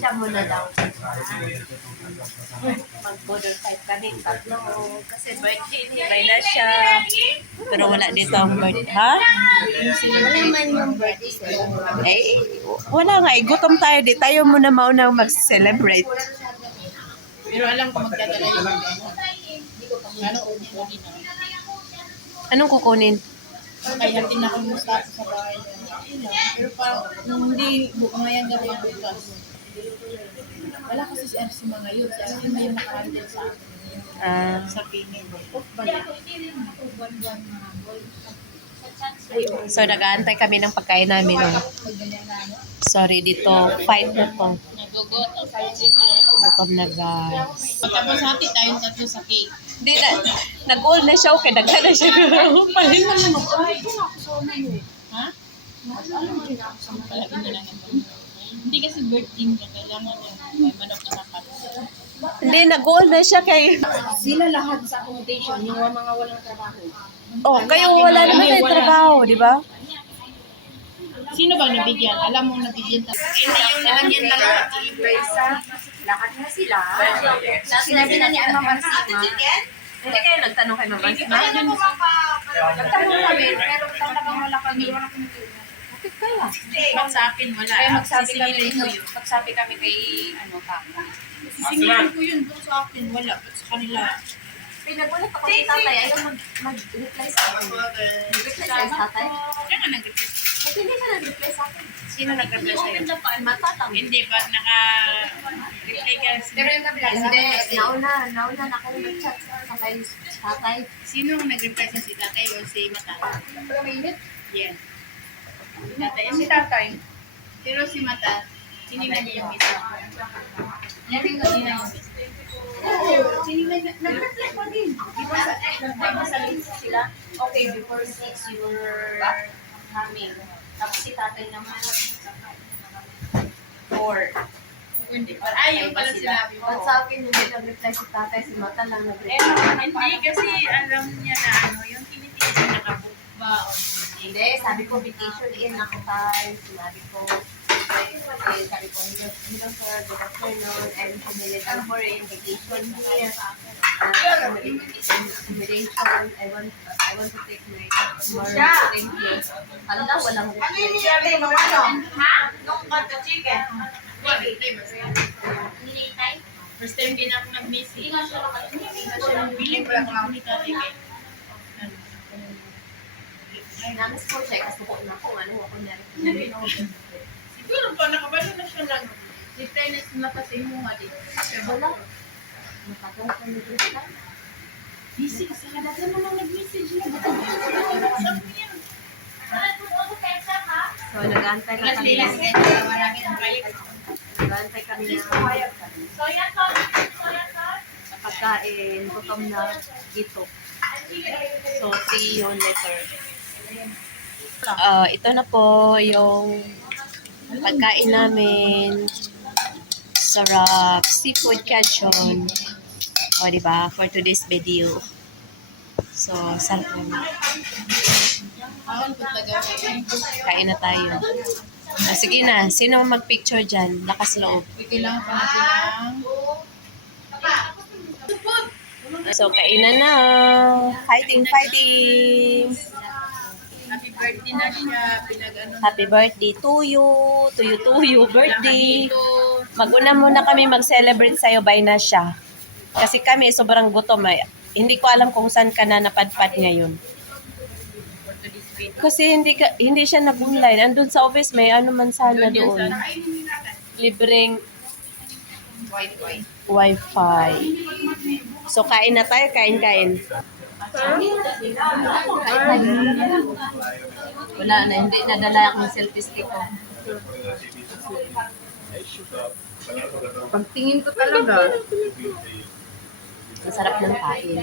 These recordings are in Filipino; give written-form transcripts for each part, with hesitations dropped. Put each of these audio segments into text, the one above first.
Siya muna daw. Mag-border type ka din, tatlo. Kasi birthday ni Bayla siya. Pero wala dito ang birthday. Ha? Wala man yung birthday celebrate. Eh, wala nga. Gutom tayo. Di tayo muna maunang mag-celebrate. Pero alam ko magdadala yung Anong kukunin? kaya tinakon mo sa bahay. Pero parang nung hindi ngayon daw yung bukas. Wala kasi si RC mga yun. Si RC may nakahandle sa akin. Sa pinin. So, nag-aantay kami ng pagkain namin. Oh. Sorry, dito. Fight na to. Gutom na, guys. Tapos hati tayong tatlo sa cake. Hindi na. Nag-all na siya. Okay, daghan na siya. Palhin na naman. Ha? Hindi kasi birthday niya. Kailangan niya. May manok na kapat. Hindi, nag-all na siya kay... Sila lahat sa accommodation, yung mga walang trabaho. Oh, kayo wala naman tayo trabaho, di ba? Sino bang nabigyan? Alam mo nabigyan tayo. Hindi yung nalagyan na lahat. Lahat na sila. Sinabi na ni Ama Marcima. Hindi kayo nagtanong kay Mama Marcima? Nagtanong kami, pero talagang wala kami. Bakit kaya? Sa akin wala. Kaya magsabi kami kay Papa. Sisingilin ko yun doon sa akin. Wala. At sa kanila. Pinagulat ako kay tatay. Ayaw mag-reply sa akin. Nag-reply sa tatay? Kaya nga nag-reply. At hindi siya nag-reply sa akin. Sino nag-reply sa'yo? Si Matatang. Hindi, pag naka-reply ka. Pero yung kabila. Hindi, nauna na kayo nag-chat sa tatay. Sino nag-reply sa si tatay o si Mata? Mainit? Yes. Si tatay. Pero si Mata, sinignan niya yung isa. Yan yung sinignan yung isa. Nag-reply pa din. Nag-reply pa sa list sila. Okay, before 6 you were coming. Tapos si tatay naman 4. Hindi pa. Yung pala sinabi mo. At sa akin, hindi nag-reply si tatay. Si Mata lang nag-reply. Hindi kasi alam niya na yung tinitingin niya nakabook ba o Hindi, sabi ko vacation in ako tayo. Sinabi ko, sabi ko, hello sir, good afternoon. I'm humiliated for in vacation here. Accommodation. I want to take my tomorrow. Thank you. Hala, walang reply. Ano yung nilagay mo? Ha? Nung kanta chicken. First time din ako nag-message. Bili ko lang ako ni Tatay kay. Namis ko, check. Kasi ko na kung ano ako na Siguro pa nakabalo na siya lang. Reply na si Mata sa imo nga din. wala. Nakatawa ko na Busy kasi kadaghan mo nang nag-message niya. So, nag-aantay na kami. Nag-aantay kami na pagkain. Gutom na dito. So, see you later. Ito na po yung pagkain namin. Sarap. Seafood Cajun. O, diba? For today's video. So, sarap naman. Kain na tayo. O, sige na. Sino mag-picture dyan? Lakas loob. Kailangan pa natin So, kainan na. Fighting! happy birthday na siya. Happy birthday to you. To you, birthday. Maguna muna kami mag-celebrate sa'yo by na siya. Kasi kami sobrang gutom. Hindi ko alam kung saan ka na napadpad ngayon. Kasi hindi siya nag-online. Andun sa office may ano man sana doon. Libreng Wi-Fi. So, kain na tayo. Kain. Wala na. Hindi nadala akong selfie stick ko. Pagtingin ko talaga. Masarap ng kain.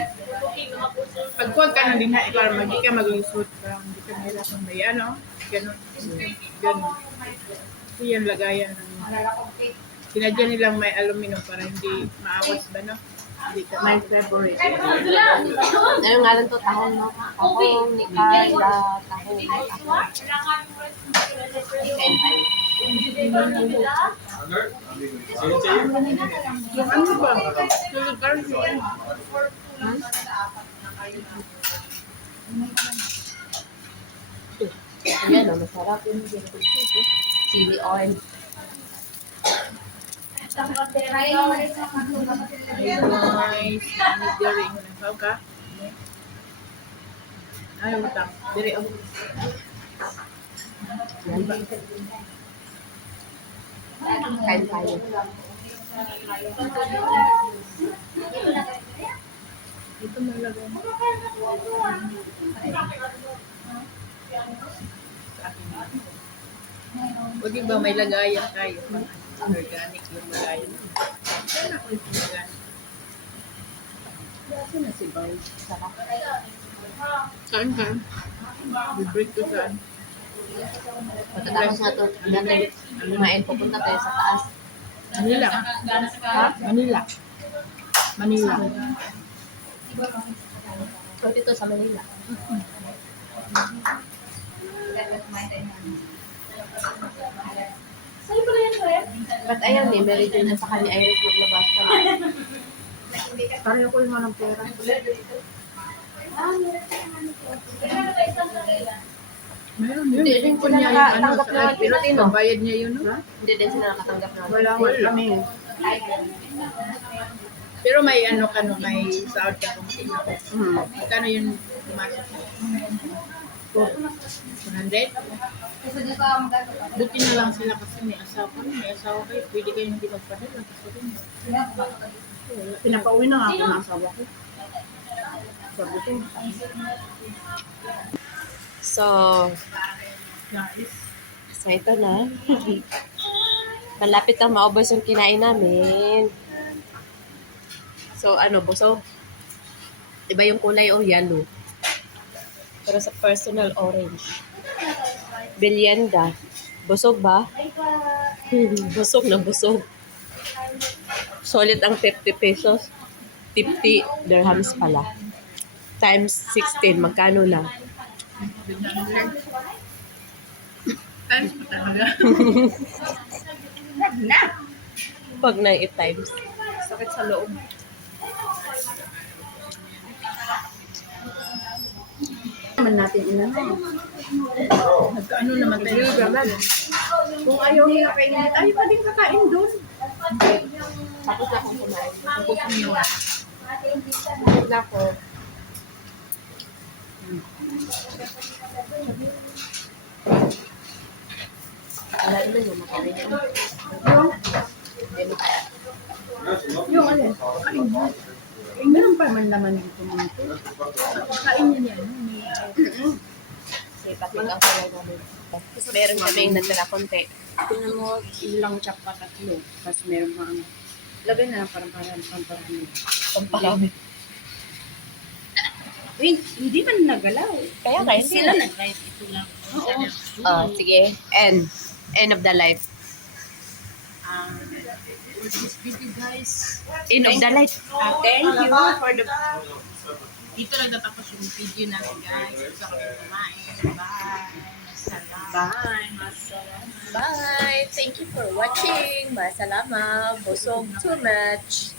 Pagkuhan ka na din na, para hindi ka mag-resort ka, hindi ka mahirapan ba yan, no? Ganon. Ito yung lagayan. Sinadya nilang may aluminum para hindi maawas ba, no? My favorite. Ano nga lang to? Tahong, no? Tahong ni Carla. Tahong ni ako. Kentay. Ano ba? Lugar siya. Ayan, oh, masarap yun. Chili oil. Nice. Diri mo na. Sao ka? Ayaw mo tang. Diri ako. Yan ba? Kain tayo. Ito mo lagay. O di ba may lagayan tayo? Organic yung lagayan. Saan ako yung organic? Saan na si Bay? Sarap. Saan ka? Bibreak ko saan? Pagkatapos na ito, dati kumain, pupunta tayo sa taas. Manila. Ha? Manila. Manila. So, dito sa Manila. But ayan eh, Mary Jane at saka ni Iris maglabas ka na. Pareho ko yung manang pera. Meron yun. Hindi din Ipon sila niya yung ano, nakatanggap sa ng Pilipino. bayad niya yun, no? Hindi din sila nakatanggap na. Wala kami. Pero may ano ka no, may sahod ka kung sino. Magkano yung pumasok? 100? Buti na lang sila kasi may asawa ko. May asawa kayo. Pwede kayo hindi magpadala. Pinapauwi na nga ako ng asawa ko. Sabi ko. So, so ito na. Malapit na maubos yung kinain namin. So, ano, busog. Iba yung kulay o yellow. Pero sa personal orange. Bilyenda. Busog ba? Busog na busog. Solid ang 50 pesos. 50 dirhams pala. Times 16, magkano lang? Times mo talaga. Pag na i-times. Sakit sa loob. Naman natin inano. Nagkaano naman tayo gagal. Kung ayaw nila kainin, tayo pa din kakain doon. Tapos na akong kumain. Tapos niyo. Tapos na ako. Wala iba yung makain. Yung alin, kain mo. Eh, meron pa man naman dito mga ito. Kain niya yan. Kasi patikang ko lang namin. Tapos meron kaming natira konti. Tingnan mo, ilang chop pa tatlo. Tapos meron pa ang lagay na lang parang parang Pampakami. Wait, hindi man nagalaw. Kaya nga, hindi Sila na. nag-write ito lang. Sige. End of the life. For this video guys. End of the life. Thank you for the... Dito nagtatapos yung video namin guys. Gusto kami kumain. Bye. Masalamat. Bye. Masalamat. Bye. Thank you for watching. Masalama. Busog too much.